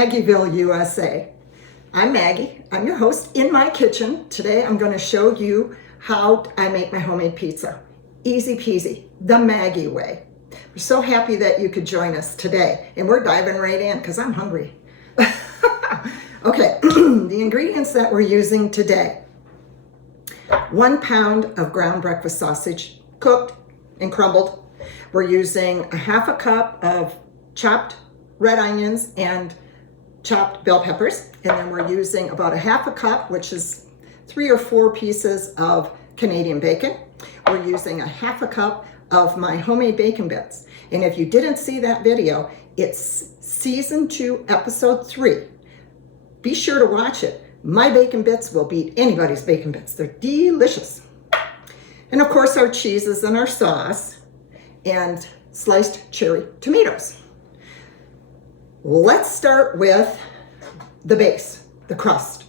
Maggieville, USA. I'm Maggie. I'm your host in my kitchen. Today I'm going to show you how I make my homemade pizza. Easy peasy, the Maggie way. We're so happy that you could join us today. And we're diving right in because I'm hungry. Okay, the ingredients that we're using today. 1 pound of ground breakfast sausage, cooked and crumbled. We're using a 1/2 cup of chopped red onions and chopped bell peppers. And then we're using about a 1/2 cup, which is 3 or 4 pieces of Canadian bacon. We're using a 1/2 cup of my homemade bacon bits. And if you didn't see that video, it's season 2, episode 3. Be sure to watch it. My bacon bits will beat anybody's bacon bits. They're delicious. And of course our cheeses and our sauce and sliced cherry tomatoes. Let's start with the base, the crust.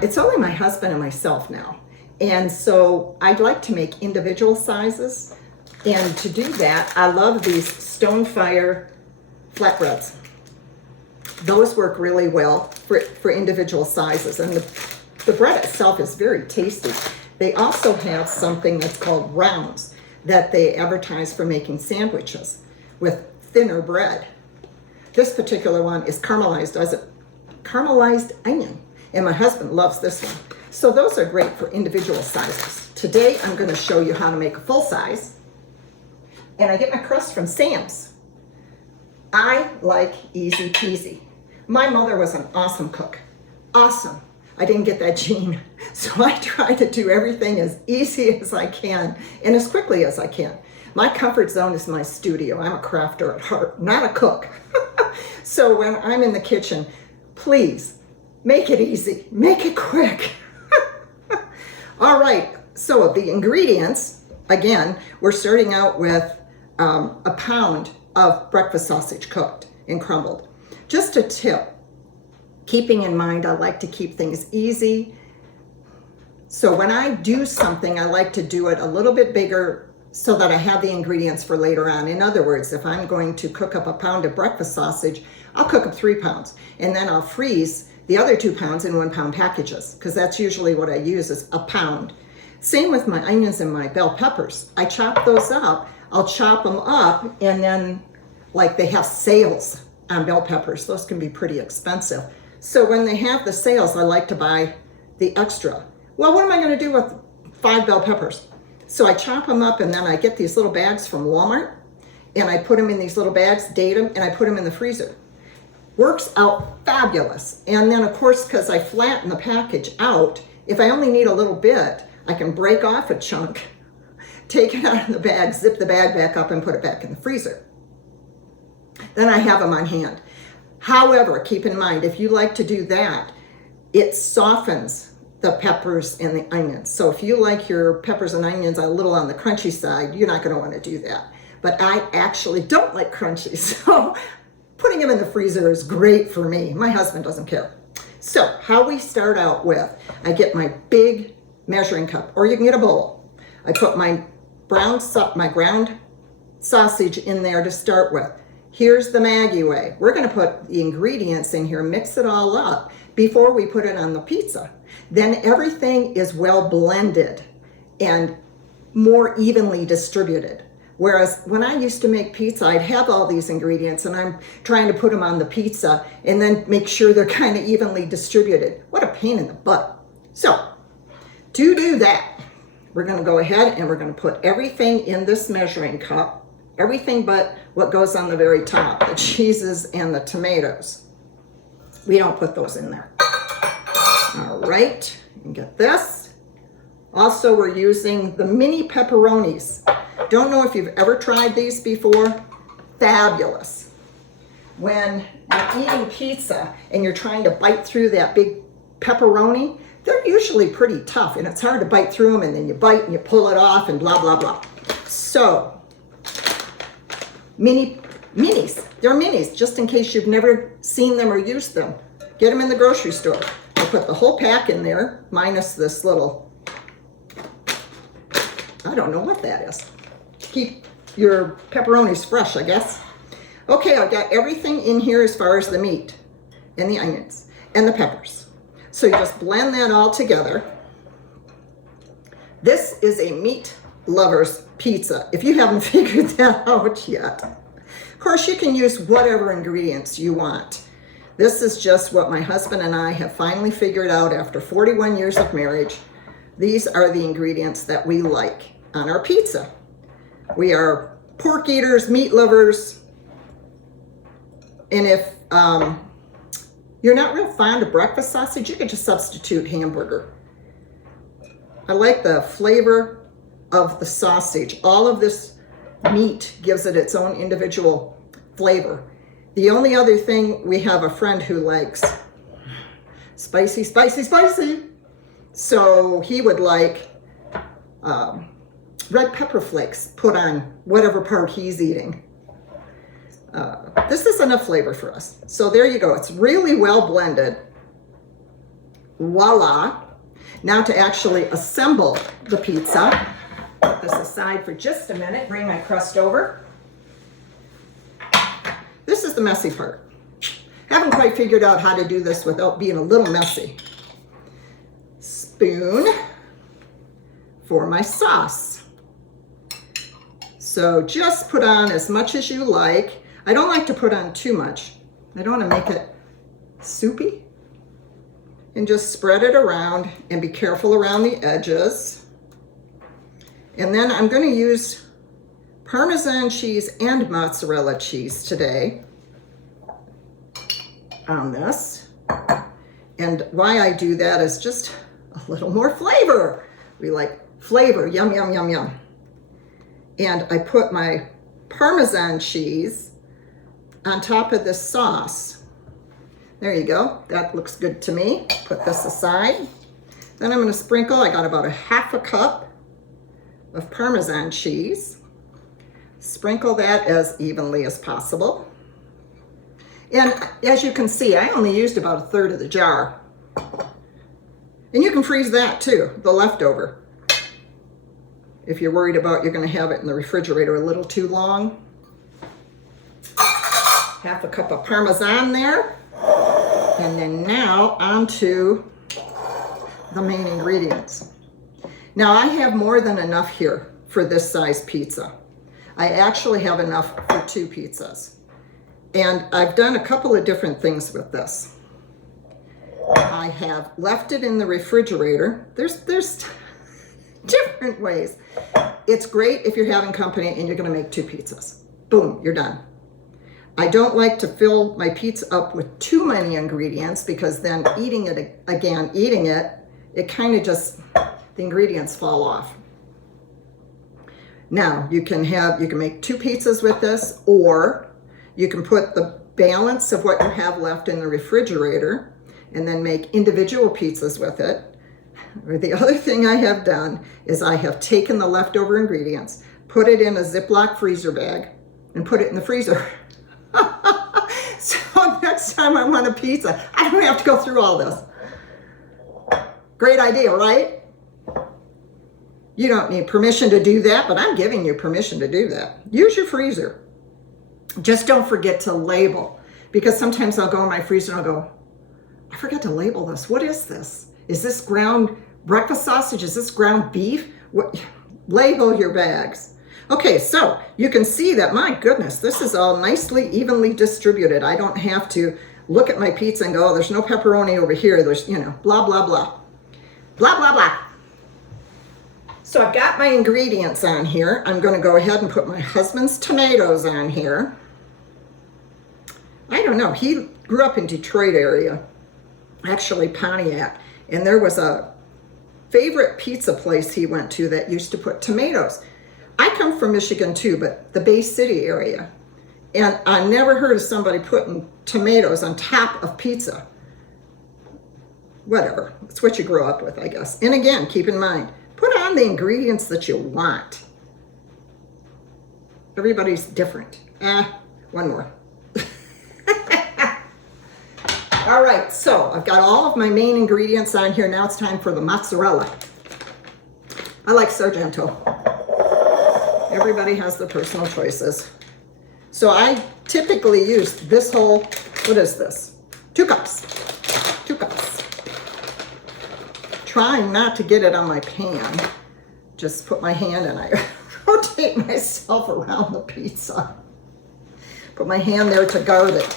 It's only my husband and myself now. And so I'd like to make individual sizes. And to do that, I love these Stonefire flatbreads. Those work really well for individual sizes. And the bread itself is very tasty. They also have something that's called rounds that they advertise for making sandwiches with thinner bread. This particular one is caramelized onion, and my husband loves this one. So those are great for individual sizes. Today I'm going to show you how to make a full size, and I get my crust from Sam's. I like easy peasy. My mother was an awesome cook. Awesome. I didn't get that gene, so I try to do everything as easy as I can and as quickly as I can. My comfort zone is my studio. I'm a crafter at heart, not a cook. So when I'm in the kitchen, please make it easy, make it quick. All right, so the ingredients, again, we're starting out with a pound of breakfast sausage cooked and crumbled. Just a tip, keeping in mind I like to keep things easy. So when I do something, I like to do it a little bit bigger so that I have the ingredients for later on. In other words, if I'm going to cook up a pound of breakfast sausage, I'll cook up 3 pounds, and then I'll freeze the other 2 pounds in 1 pound packages, because that's usually what I use is a pound. Same with my onions and my bell peppers. I chop those up. I'll chop them up, and then like they have sales on bell peppers. Those can be pretty expensive. So when they have the sales, I like to buy the extra. Well, what am I going to do with 5 bell peppers? So I chop them up, and then I get these little bags from Walmart, and I put them in these little bags, date them, and I put them in the freezer. Works out fabulous. And then of course, because I flatten the package out, if I only need a little bit, I can break off a chunk, take it out of the bag, zip the bag back up, and put it back in the freezer. Then I have them on hand. However, keep in mind, if you like to do that, it softens the peppers and the onions. So if you like your peppers and onions a little on the crunchy side, you're not going to want to do that. But I actually don't like crunchy, so putting them in the freezer is great for me. My husband doesn't care. So how we start out with, I get my big measuring cup, or you can get a bowl. I put my ground sausage in there to start with. Here's the Maggie way. We're going to put the ingredients in here, mix it all up before we put it on the pizza. Then everything is well blended and more evenly distributed. Whereas when I used to make pizza, I'd have all these ingredients and I'm trying to put them on the pizza and then make sure they're kind of evenly distributed. What a pain in the butt. So to do that, we're going to go ahead and we're going to put everything in this measuring cup. Everything but what goes on the very top, the cheeses and the tomatoes. We don't put those in there. All right, you get this. Also, we're using the mini pepperonis. Don't know if you've ever tried these before. Fabulous. When you're eating pizza and you're trying to bite through that big pepperoni, they're usually pretty tough and it's hard to bite through them, and then you bite and you pull it off and blah, blah, blah. So, minis. They're minis, just in case you've never seen them or used them. Get them in the grocery store. I put the whole pack in there, minus this little, I don't know what that is. Keep your pepperonis fresh, I guess. Okay, I've got everything in here as far as the meat. and the onions and the peppers. So you just blend that all together. This is a meat lover's pizza, if you haven't figured that out yet. Of course, you can use whatever ingredients you want. This is just what my husband and I have finally figured out after 41 years of marriage. These are the ingredients that we like on our pizza. We are pork eaters, meat lovers, and if you're not real fond of breakfast sausage, you could just substitute hamburger. I like the flavor of the sausage. All of this meat gives it its own individual flavor. The only other thing, we have a friend who likes spicy, spicy, spicy. So he would like red pepper flakes put on whatever part he's eating. This is enough flavor for us. So there you go. It's really well blended. Voila. Now to actually assemble the pizza. Put this aside for just a minute. Bring my crust over. This is the messy part. Haven't quite figured out how to do this without being a little messy. Spoon for my sauce. So just put on as much as you like. I don't like to put on too much. I don't want to make it soupy. And just spread it around and be careful around the edges. And then I'm going to use Parmesan cheese and mozzarella cheese today on this. And why I do that is just a little more flavor. We like flavor, yum, yum, yum, yum. And I put my Parmesan cheese on top of this sauce. There you go. That looks good to me. Put this aside. Then I'm going to sprinkle, I got about a half a cup of Parmesan cheese. Sprinkle that as evenly as possible. And as you can see, I only used about a third of the jar. And you can freeze that too, the leftover. If you're worried about you're going to have it in the refrigerator a little too long. Half a cup of Parmesan there. And then now onto the main ingredients. Now I have more than enough here for this size pizza. I actually have enough for 2 pizzas. And I've done a couple of different things with this. I have left it in the refrigerator. There's different ways. It's great if you're having company and you're going to make 2 pizzas. Boom, you're done. I don't like to fill my pizza up with too many ingredients because then eating it, it kind of just, the ingredients fall off. Now, you can make 2 pizzas with this, or you can put the balance of what you have left in the refrigerator and then make individual pizzas with it. Or the other thing I have done is I have taken the leftover ingredients, put it in a Ziploc freezer bag, and put it in the freezer. So next time I want a pizza, I don't have to go through all this. Great idea, right? You don't need permission to do that, but I'm giving you permission to do that. Use your freezer. Just don't forget to label, because sometimes I'll go in my freezer and I'll go, I forgot to label this. What is this? Is this ground breakfast sausage? Is this ground beef? What? Label your bags. Okay, so you can see that, my goodness, this is all nicely, evenly distributed. I don't have to look at my pizza and go, oh, there's no pepperoni over here. There's, blah, blah, blah. Blah, blah, blah. So I've got my ingredients on here. I'm going to go ahead and put my husband's tomatoes on here. I don't know. He grew up in Detroit area, actually Pontiac, and there was a favorite pizza place he went to that used to put tomatoes. I come from Michigan too, but the Bay City area. And I never heard of somebody putting tomatoes on top of pizza. Whatever. It's what you grow up with, I guess. And again, keep in mind, put on the ingredients that you want. Everybody's different. One more. All right, so I've got all of my main ingredients on here. Now it's time for the mozzarella. I like Sargento. Everybody has their personal choices. So I typically use this whole, what is this? 2 cups. 2 cups. Trying not to get it on my pan. Just put my hand and I rotate myself around the pizza. Put my hand there to guard it.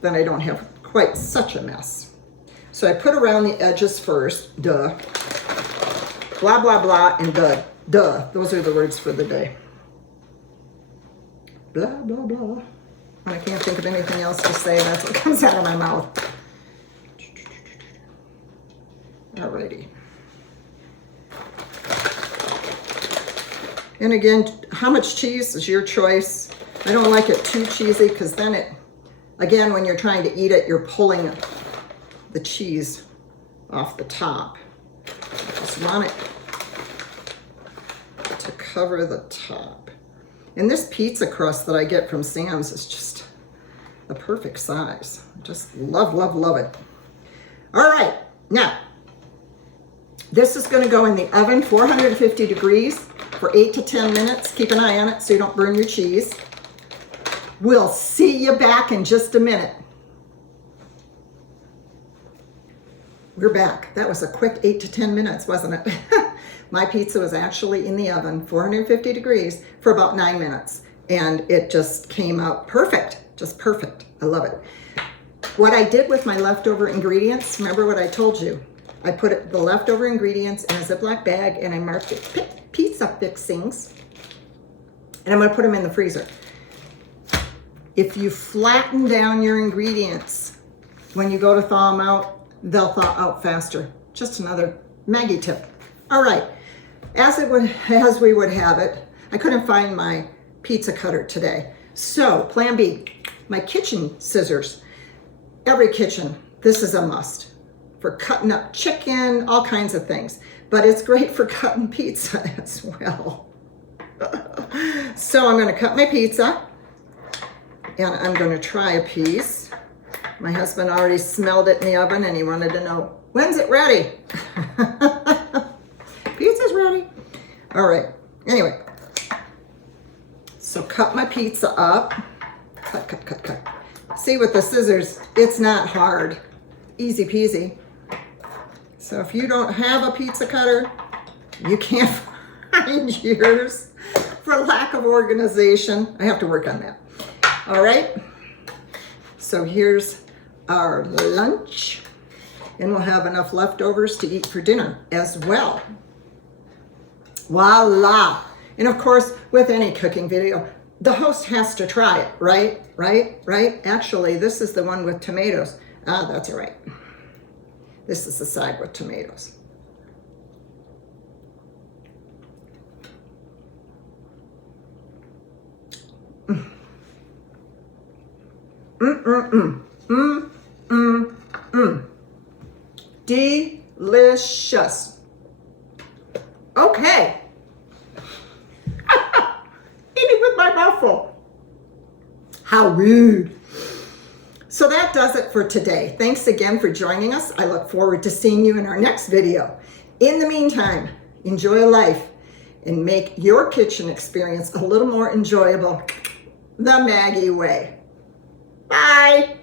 Then I don't have quite such a mess. So I put around the edges first, duh. Blah, blah, blah, and duh. Duh, those are the words for the day. Blah, blah, blah. When I can't think of anything else to say, that's what comes out of my mouth. Alrighty. And again, how much cheese is your choice. I don't like it too cheesy because then it, again, when you're trying to eat it, you're pulling the cheese off the top. I just want it to cover the top. And this pizza crust that I get from Sam's is just the perfect size. I just love, love, love it. All right, now, this is gonna go in the oven, 450 degrees for 8 to 10 minutes. Keep an eye on it so you don't burn your cheese. We'll see you back in just a minute. We're back. That was a quick 8 to 10 minutes, wasn't it? My pizza was actually in the oven, 450 degrees, for about 9 minutes. And it just came out perfect, just perfect. I love it. What I did with my leftover ingredients, remember what I told you? I put the leftover ingredients in a Ziploc bag and I marked it pizza fixings. And I'm gonna put them in the freezer. If you flatten down your ingredients, when you go to thaw them out, they'll thaw out faster. Just another Maggie tip. All right, as we would have it, I couldn't find my pizza cutter today. So plan B, my kitchen scissors. Every kitchen, this is a must for cutting up chicken, all kinds of things. But it's great for cutting pizza as well. So I'm gonna cut my pizza and I'm gonna try a piece. My husband already smelled it in the oven and he wanted to know, when's it ready? Pizza's ready. All right, anyway. So cut my pizza up. Cut, cut, cut, cut. See, with the scissors, it's not hard. Easy peasy. So if you don't have a pizza cutter, you can't find yours for lack of organization. I have to work on that. All right. So here's our lunch. And we'll have enough leftovers to eat for dinner as well. Voila. And of course, with any cooking video, the host has to try it, right? Right? Actually, this is the one with tomatoes. Ah, that's all right. This is the side with tomatoes. Delicious. Okay. Eating with my mouth full. How rude. So that does it for today. Thanks again for joining us. I look forward to seeing you in our next video. In the meantime, enjoy life and make your kitchen experience a little more enjoyable the Maggie way. Bye.